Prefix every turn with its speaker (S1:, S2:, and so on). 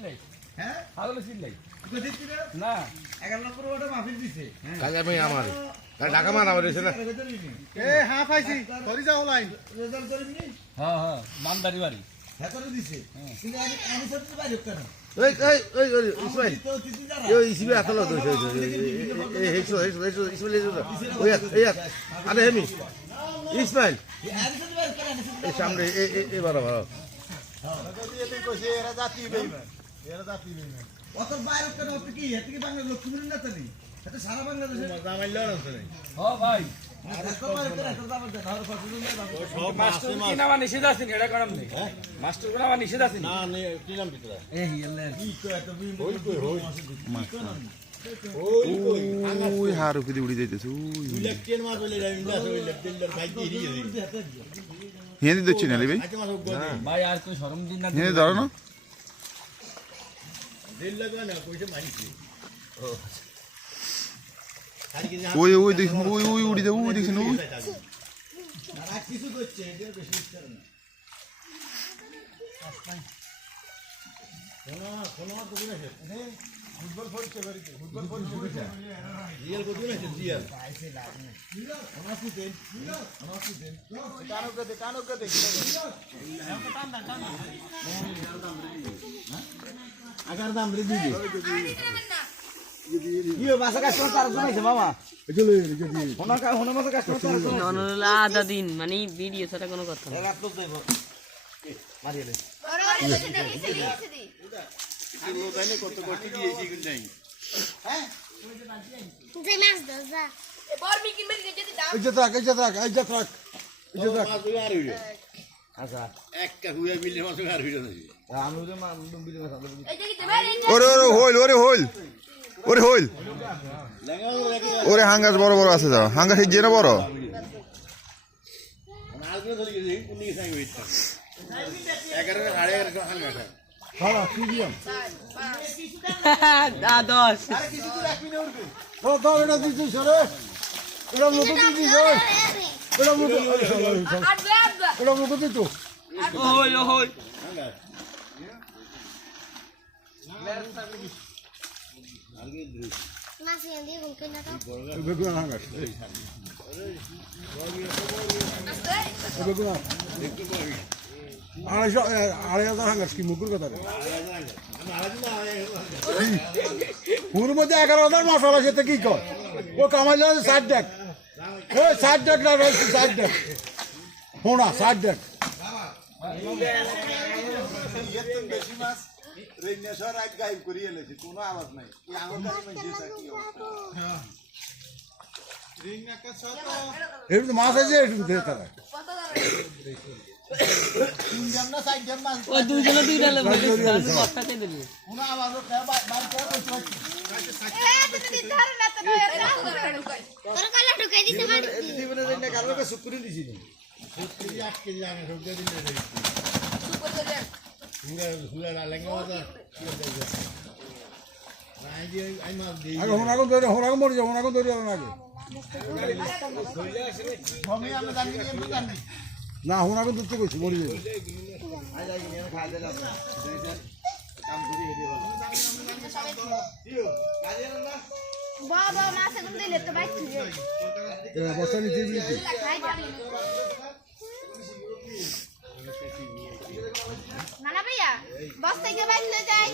S1: সিলাই
S2: হ্যাঁ
S1: ছাগলের সিলাই
S2: কোথায়
S1: না
S2: এগারো নম্বর ওটা দিছে হ্যাঁ
S3: কাজ আমার ঢাকা মারা হয়েছে না
S4: এ হ্যাঁ পাইছি ধরি যাও লাইন
S2: রেজাল্ট করেননি
S1: হ্যাঁ হ্যাঁ মানদারি বাড়ি
S2: হ্যাঁ করে দিছে
S1: হ্যাঁ।
S2: কিন্তু আমি আমি সত্যি বাইরে কেন
S3: এই এই এই এই ইসমাইল
S2: তো তিতি যারা
S3: এই ইসমাইল এই হেক্সো হেক্সো হেক্সো ইসমাইল এসো ওই এই আরে হেমি ইসমাইল এই সামনে বারো বারো
S4: এরা জাতি বেইমান
S2: অত বাইরে কেন কি? এত কি? না এটা সারা বাংলাদেশে
S5: ওই হার উড়ে যাইতেছে ওই
S3: ইলেকট্রিক বলে ইলেকট্রিক ভাই
S5: হিন্দি দিচ্ছি না ভাই।
S3: আচ্ছা
S1: ভাই আর শরম দিন না।
S5: হিন্দি ধরো না
S3: দিল লাগা না কইছে মারিছি ও আর কি
S5: ওই ওই দেখ ওই ওই উড়ে যাব ওই দেখছেন ওই।
S2: কিছু করছে এটা বেশি ইচ্ছা না।
S3: রিয়েল কত না রিয়েল।
S4: কানো গদে কানো গদে
S2: আগার দাম রে দিবি। ইয়ে মাসা কাস্টমার তার জন্য মামা হোনা কা হোনা মাসা কাস্টমার তার জন্য
S6: অনলা আধা দিন মানে ভিডিও ছাড়া কোনো কথা না
S2: এলা তো দেব মারিয়ে দে।
S7: যে মাছ দাও যা।
S4: ইজ্জত রাখ ইজ্জত রাখ ইজ্জত রাখ ইজ্জত রাখ
S3: মাস আর হইল।
S2: আচ্ছা।
S3: একটা হুয়া মিলে মাস আর হইল না
S2: আমি ওরে মা ডুবি দেব
S5: ওরে ওরে হইল ওরে হইল। ওরে হইল। ওরে হাঙ্গাস বড় বড় আছে যাও। হাঙ্গাস হিজে না বড়?
S3: আজকে ধরে গেছে কোন
S4: আড়াইশো আড়াই হাজার হাঙ্গাস কি মুকুর কথা রে হুর মধ্যে এগারো হাজার মশলা সেটা কি কর ও কামাইলে ষাট ডেক ও ষাট ডেক না ষাট ডেক হোনা ষাট ডেক এর তো মাছ আছে একটু দে তারা।
S6: ওই দুইজনে দুইটা লোক হয়েছে আমি কথাতে দিলি
S7: তোর কলা ঢুকাই দিতে পারি
S2: জীবনে জন্য কারণে শুক্রি দিছি নি।
S4: আগে হোনাগুন ধরে হোনাগুন মরে যাব হোনাগুন ধরে যাব আগে। না হোনাগুন ধরতে কইছি মরে যাব।
S7: বাবা মাছ এখন দিলে তো বাইতে
S4: বস্তা নিতে
S7: ভাইয়া বস্তায় গিয়ে বাইতে যায়